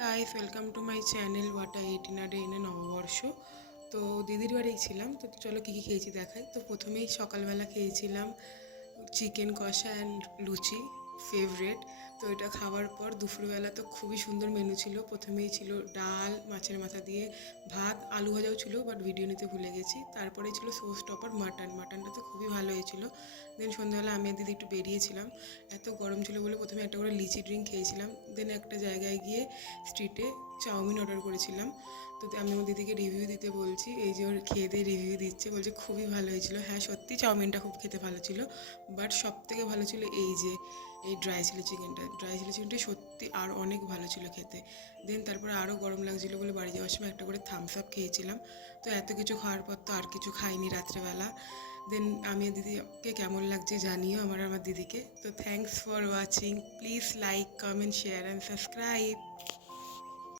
Guys, welcome to my channel what a eighteen day in নববর্ষ। তো দিদির বাড়ি ছিলাম, তো চলো কী কী খেয়েছি দেখাই। তো প্রথমেই সকালবেলা খেয়েছিলাম চিকেন কষা অ্যান্ড লুচি, ফেভারেট। তো এটা খাওয়ার পর দুপুরবেলা তো খুবই সুন্দর মেনু ছিল। প্রথমেই ছিল ডাল মাছের মাথা দিয়ে, ভাত, আলু ভাজাও ছিল বাট ভিডিও নিতে ভুলে গেছি। তারপরে ছিল সোস টপার মাটনটা তো খুবই ভালো হয়েছিল। দেন সন্ধ্যাবেলা আমি আর দিদি একটু বেরিয়েছিলাম, এত গরম ছিল বলে প্রথমে একটা করে লিচি ড্রিঙ্ক খেয়েছিলাম। দেন একটা জায়গায় গিয়ে স্ট্রিটে চাউমিন অর্ডার করেছিলাম। তো আমি আমার দিদিকে রিভিউ দিতে বলছি, এই যে ওর খেয়ে দিয়ে রিভিউ দিচ্ছে, বলছে খুবই ভালো হয়েছিল। হ্যাঁ সত্যি চাউমিনটা খুব খেতে ভালো ছিল, বাট সব থেকে ভালো ছিল এই ড্রাই চিলি চিকেনটা সত্যি আর অনেক ভালো ছিল খেতে। দেন তারপরে আরও গরম লাগছিলো বলে বাড়ি যাওয়ার সময় একটা করে থামস আপ খেয়েছিলাম। তো এত কিছু খাওয়ার পর তো আর কিছু খাইনি রাত্রেবেলা। দেন আমি দিদিকে কেমন লাগছে জানিও আমার দিদিকে। তো thanks for watching, please like, comment, share and subscribe.